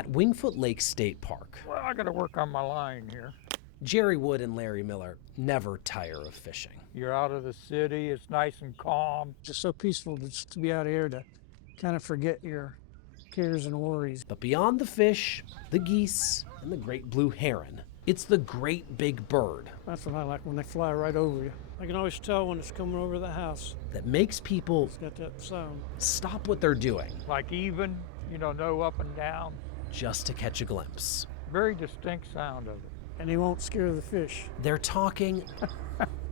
At Wingfoot Lake State Park, Well, I got to work on my line here. Jerry Wood and Larry Miller never tire of fishing. You're out of the city, it's nice and calm. Just so peaceful just to be out here to kind of forget your cares and worries. But beyond the fish, the geese, and the great blue heron, it's the great big bird That's what I like, when they fly right over you. I can always tell when it's coming over the house. that makes people It's got that sound. stop what they're doing Like even, no up and down. just to catch a glimpse. Very distinct sound of it. And he won't scare the fish. They're talking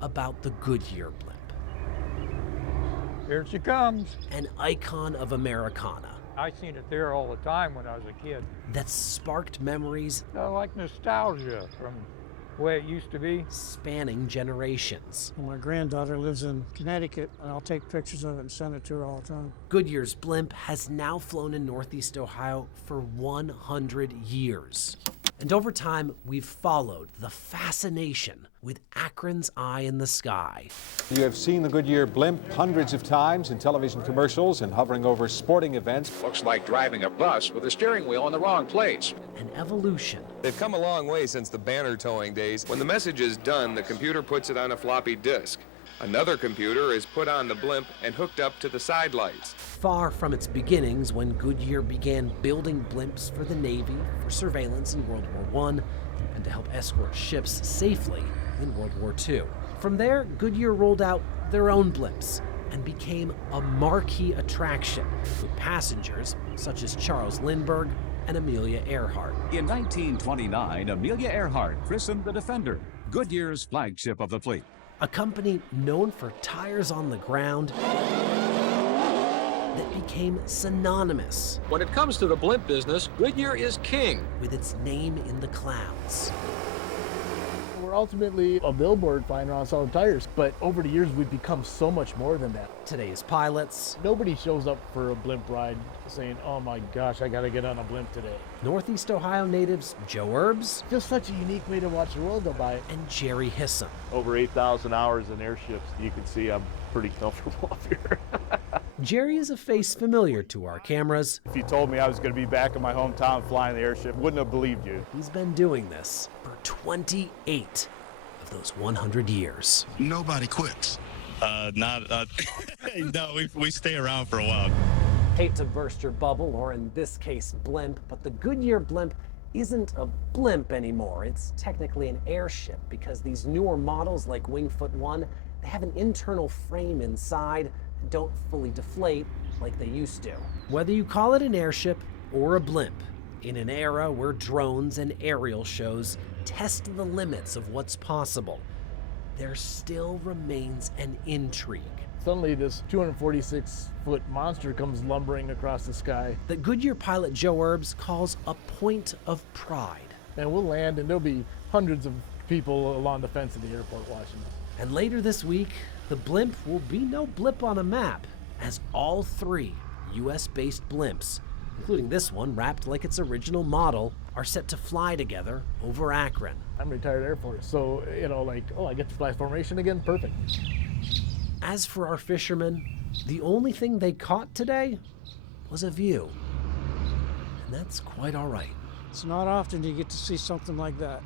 about the Goodyear blimp, Here she comes. an icon of Americana I seen it there all the time when I was a kid. that sparked memories I like nostalgia from the way it used to be. spanning generations. My granddaughter lives in Connecticut, and I'll take pictures of it and send it to her all the time. Goodyear's blimp has now flown in Northeast Ohio for 100 years. And over time, we've followed the fascination with Akron's eye in the sky. You have seen the Goodyear blimp hundreds of times in television commercials and hovering over sporting events. Looks like driving a bus with the steering wheel in the wrong place. An evolution They've come a long way since the banner towing days. When the message is done, the computer puts it on a floppy disk. Another computer is put on the blimp and hooked up to the side lights. far from its beginnings when Goodyear began building blimps for the Navy for surveillance in World War I and to help escort ships safely in World War II. From there, Goodyear rolled out their own blimps and became a marquee attraction with passengers such as Charles Lindbergh and Amelia Earhart. In 1929, Amelia Earhart christened the Defender, Goodyear's flagship of the fleet. A company known for tires on the ground that became synonymous When it comes to the blimp business, Goodyear is king. with its name in the clouds. We're ultimately a billboard flying around selling tires, but over the years we've become so much more than that. Today's pilots, Nobody shows up for a blimp ride saying, oh my gosh, I gotta get on a blimp today. Northeast Ohio natives Joe Herbs Just such a unique way to watch the world go by. and Jerry Hissam. Over 8,000 hours in airships, you can see I'm pretty comfortable up here. Jerry is a face familiar to our cameras. If you told me I was going to be back in my hometown flying the airship, wouldn't have believed you. He's been doing this for 28 of those 100 years. Nobody quits. No, we stay around for a while. Hate to burst your bubble, or in this case, blimp, but the Goodyear blimp isn't a blimp anymore. It's technically an airship because these newer models like Wingfoot 1, they have an internal frame inside and don't fully deflate like they used to. Whether you call it an airship or a blimp, in an era where drones and aerial shows test the limits of what's possible, there still remains an intrigue Suddenly this 246-foot monster comes lumbering across the sky, that Goodyear pilot Joe Herbs calls a point of pride. and we'll land and there'll be hundreds of people along the fence of the airport watching us. And later this week, the blimp will be no blip on a map, as all 3 US-based blimps, including this one wrapped like its original model, are set to fly together over Akron. I'm retired Air Force, so, I get to fly formation again? Perfect. As for our fishermen, the only thing they caught today was a view. And that's quite all right. It's not often you get to see something like that.